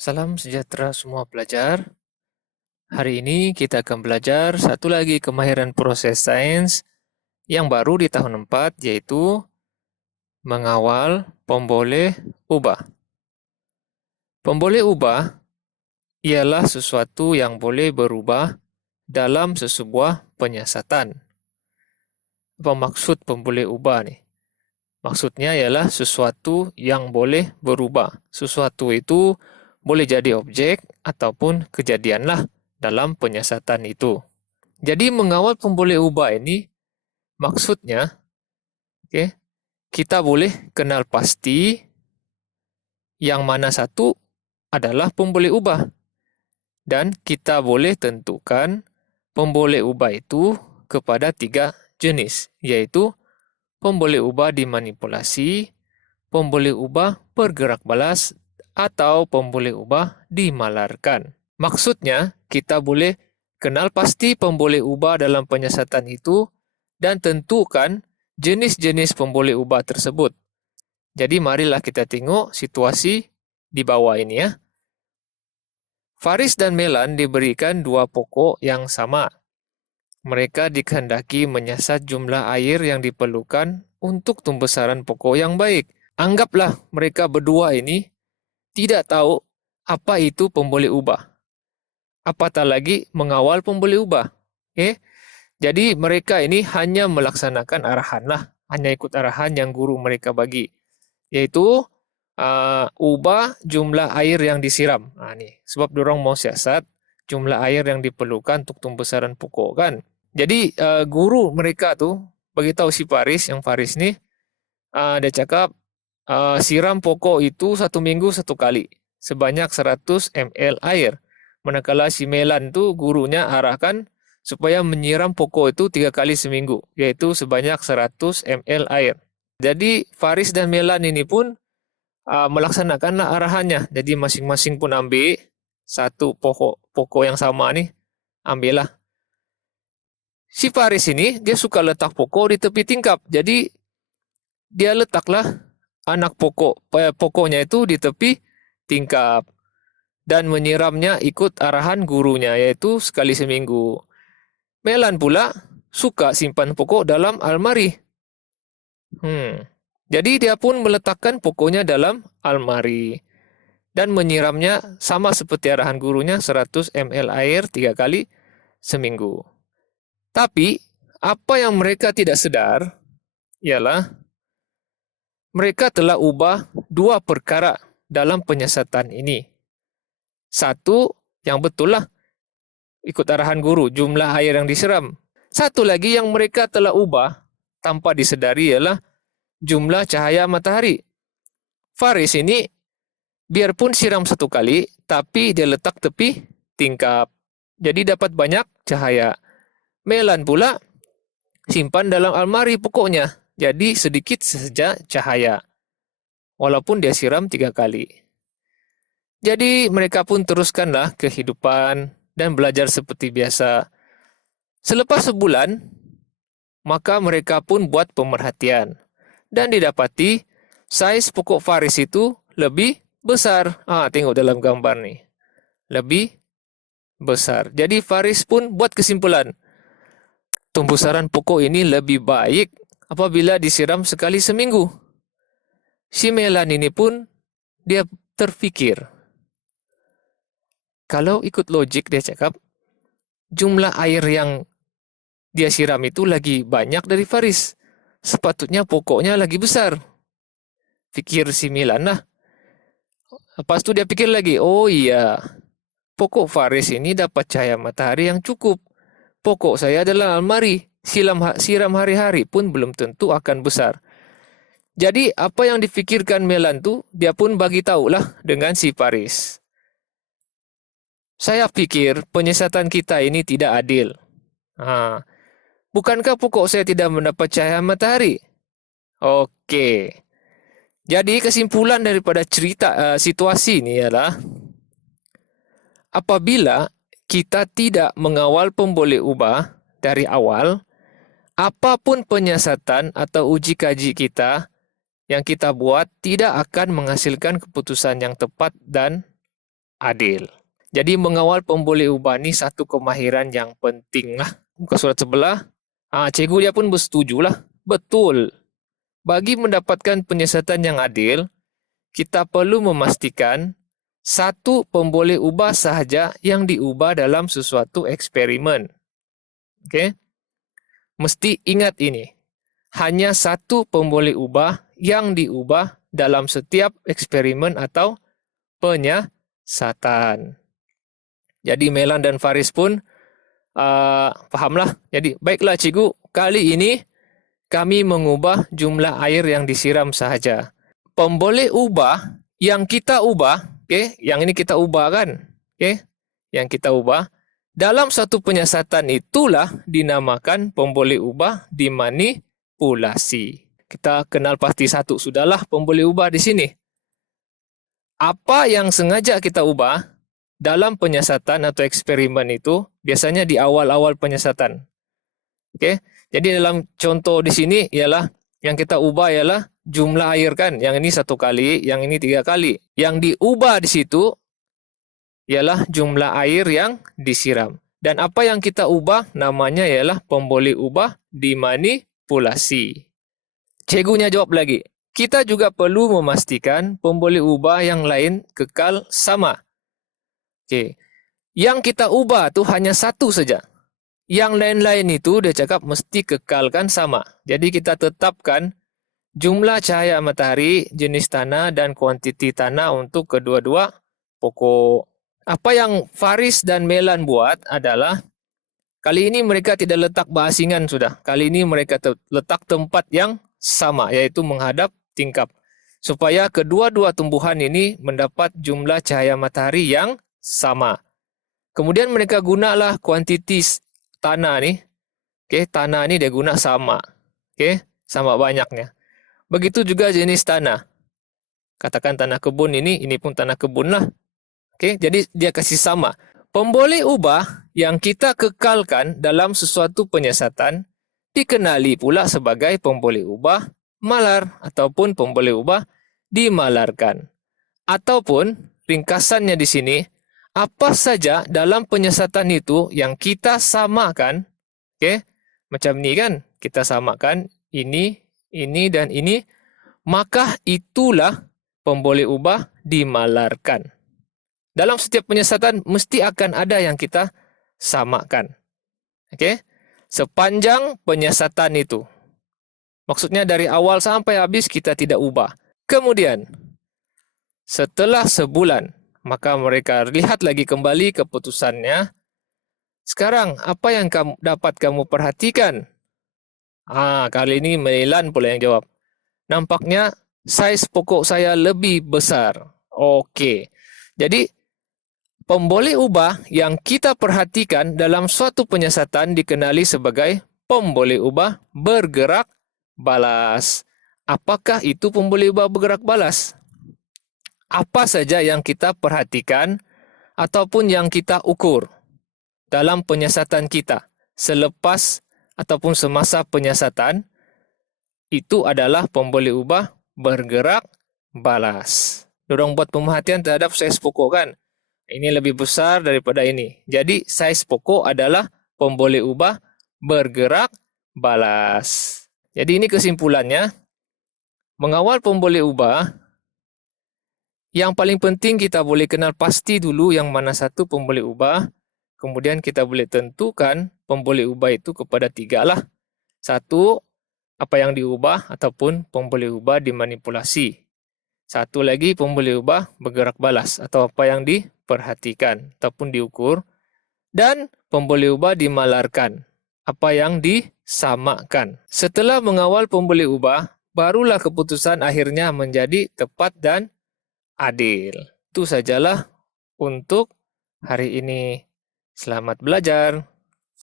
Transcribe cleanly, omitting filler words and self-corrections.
Salam sejahtera semua pelajar. Hari ini kita akan belajar satu lagi kemahiran proses sains yang baru di tahun 4, yaitu mengawal pemboleh ubah. Pemboleh ubah ialah sesuatu yang boleh berubah dalam sesebuah penyiasatan. Apa maksud pemboleh ubah nih? Maksudnya ialah sesuatu yang boleh berubah. Sesuatu itu boleh jadi objek ataupun kejadian lah dalam penyiasatan itu. Jadi mengawal pemboleh ubah ini maksudnya, okay, kita boleh kenal pasti yang mana satu adalah pemboleh ubah. Dan kita boleh tentukan pemboleh ubah itu kepada 3 jenis, yaitu pemboleh ubah dimanipulasi, pemboleh ubah bergerak balas, atau pemboleh ubah dimalarkan. Maksudnya, kita boleh kenal pasti pemboleh ubah dalam penyiasatan itu dan tentukan jenis-jenis pemboleh ubah tersebut. Jadi marilah kita tengok situasi di bawah ini ya. Faris dan Melan diberikan 2 pokok yang sama. Mereka dikehendaki menyiasat jumlah air yang diperlukan untuk pembesaran pokok yang baik. Anggaplah mereka berdua ini tidak tahu apa itu pemboleh ubah. Apatah lagi mengawal pemboleh ubah. Okay? Jadi mereka ini hanya melaksanakan arahan lah. Hanya ikut arahan yang guru mereka bagi. Yaitu ubah jumlah air yang disiram. Nih, sebab dorong mau siasat jumlah air yang diperlukan untuk pembesaran pokok kan. Jadi guru mereka tuh beritahu si Faris, yang Faris nih, dia cakap siram pokok itu 1 minggu 1 kali sebanyak 100 ml air. Manakala si Melan tuh gurunya arahkan supaya menyiram pokok itu 3 kali seminggu, yaitu sebanyak 100 ml air. Jadi Faris dan Melan ini pun melaksanakanlah arahannya. Jadi masing-masing pun ambil satu pokok yang sama nih, ambillah. Si Faris ini dia suka letak pokok di tepi tingkap. Jadi dia letaklah anak pokoknya itu di tepi tingkap dan menyiramnya ikut arahan gurunya, yaitu sekali seminggu. Melan pula suka simpan pokok dalam almari. Jadi dia pun meletakkan pokoknya dalam almari dan menyiramnya sama seperti arahan gurunya, 100 ml air 3 kali seminggu. Tapi apa yang mereka tidak sadar ialah mereka telah ubah 2 perkara dalam penyiasatan ini. Satu, yang betul lah, ikut arahan guru, jumlah air yang disiram. Satu lagi yang mereka telah ubah tanpa disedari ialah jumlah cahaya matahari. Faris ini biarpun siram 1 kali, tapi dia letak tepi tingkap. Jadi dapat banyak cahaya. Melan pula simpan dalam almari pokoknya. Jadi sedikit saja cahaya. Walaupun dia siram 3 kali. Jadi mereka pun teruskanlah kehidupan dan belajar seperti biasa. Selepas sebulan, maka mereka pun buat pemerhatian. Dan didapati saiz pokok Faris itu lebih besar. Tengok dalam gambar nih. Lebih besar. Jadi Faris pun buat kesimpulan. Pembesaran pokok ini lebih baik apabila disiram sekali seminggu. Si Melan ini pun dia terfikir. Kalau ikut logik dia cakap, jumlah air yang dia siram itu lagi banyak dari Faris. Sepatutnya pokoknya lagi besar. Fikir si Melan lah. Lepas itu dia pikir lagi, oh iya, pokok Faris ini dapat cahaya matahari yang cukup. Pokok saya adalah almari. Siram hari-hari pun belum tentu akan besar. Jadi apa yang difikirkan Melan tu, dia pun bagi tahulah dengan si Faris. Saya pikir penyiasatan kita ini tidak adil. Bukankah pokok saya tidak mendapat cahaya matahari? Okey. Jadi kesimpulan daripada cerita situasi ini ialah apabila kita tidak mengawal pemboleh ubah dari awal, apapun penyiasatan atau uji kaji kita yang kita buat tidak akan menghasilkan keputusan yang tepat dan adil. Jadi mengawal pemboleh ubah ni satu kemahiran yang penting lah. Muka surat sebelah, cikgu dia pun bersetuju lah. Betul. Bagi mendapatkan penyiasatan yang adil, kita perlu memastikan satu pemboleh ubah sahaja yang diubah dalam sesuatu eksperimen. Okey? Mesti ingat ini. Hanya satu pemboleh ubah yang diubah dalam setiap eksperimen atau penyiasatan. Jadi Melan dan Faris pun fahamlah. Jadi baiklah cikgu, kali ini kami mengubah jumlah air yang disiram sahaja. Pemboleh ubah yang kita ubah, yang ini kita ubah kan? Yang kita ubah dalam satu penyiasatan itulah dinamakan pemboleh ubah dimanipulasi. Kita kenal pasti satu sudahlah pemboleh ubah di sini. Apa yang sengaja kita ubah dalam penyiasatan atau eksperimen itu biasanya di awal-awal penyiasatan. Jadi dalam contoh di sini ialah yang kita ubah ialah jumlah air kan. Yang ini 1 kali, yang ini 3 kali. Yang diubah di situ ialah jumlah air yang disiram. Dan apa yang kita ubah namanya ialah pemboleh ubah dimanipulasi. Cikgunya jawab lagi. Kita juga perlu memastikan pemboleh ubah yang lain kekal sama. Yang kita ubah tu hanya satu saja. Yang lain-lain itu dia cakap mesti kekalkan sama. Jadi kita tetapkan jumlah cahaya matahari, jenis tanah dan kuantiti tanah untuk kedua-dua pokok. Apa yang Faris dan Melan buat adalah kali ini mereka tidak letak berasingan sudah. Kali ini mereka letak tempat yang sama, iaitu menghadap tingkap. Supaya kedua-dua tumbuhan ini mendapat jumlah cahaya matahari yang sama. Kemudian mereka gunalah kuantiti tanah ni. Tanah ni dia guna sama. Sama banyaknya. Begitu juga jenis tanah. Katakan tanah kebun ini pun tanah kebun lah. Jadi dia kasih sama. Pemboleh ubah yang kita kekalkan dalam sesuatu penyiasatan dikenali pula sebagai pemboleh ubah malar ataupun pemboleh ubah dimalarkan. Ataupun ringkasannya di sini, apa saja dalam penyiasatan itu yang kita samakan, macam ni kan, kita samakan ini dan ini, maka itulah pemboleh ubah dimalarkan. Dalam setiap penyiasatan mesti akan ada yang kita samakan. Sepanjang penyiasatan itu. Maksudnya dari awal sampai habis kita tidak ubah. Kemudian, setelah sebulan, maka mereka lihat lagi kembali keputusannya. Sekarang, apa yang dapat kamu perhatikan? Kali ini Melan pula yang jawab. Nampaknya saiz pokok saya lebih besar. Jadi, pemboleh ubah yang kita perhatikan dalam suatu penyiasatan dikenali sebagai pemboleh ubah bergerak balas. Apakah itu pemboleh ubah bergerak balas? Apa saja yang kita perhatikan ataupun yang kita ukur dalam penyiasatan kita selepas ataupun semasa penyiasatan itu adalah pemboleh ubah bergerak balas. Dorang buat pemerhatian terhadap saiz pokok kan? Ini lebih besar daripada ini. Jadi saiz pokok adalah pemboleh ubah bergerak balas. Jadi ini kesimpulannya. Mengawal pemboleh ubah, yang paling penting kita boleh kenal pasti dulu yang mana satu pemboleh ubah. Kemudian kita boleh tentukan pemboleh ubah itu kepada 3 lah. 1, apa yang diubah ataupun pemboleh ubah dimanipulasi. 1 lagi pemboleh ubah bergerak balas atau apa yang diperhatikan ataupun diukur. Dan pemboleh ubah dimalarkan, apa yang disamakan. Setelah mengawal pemboleh ubah, barulah keputusan akhirnya menjadi tepat dan adil. Itu sajalah untuk hari ini. Selamat belajar.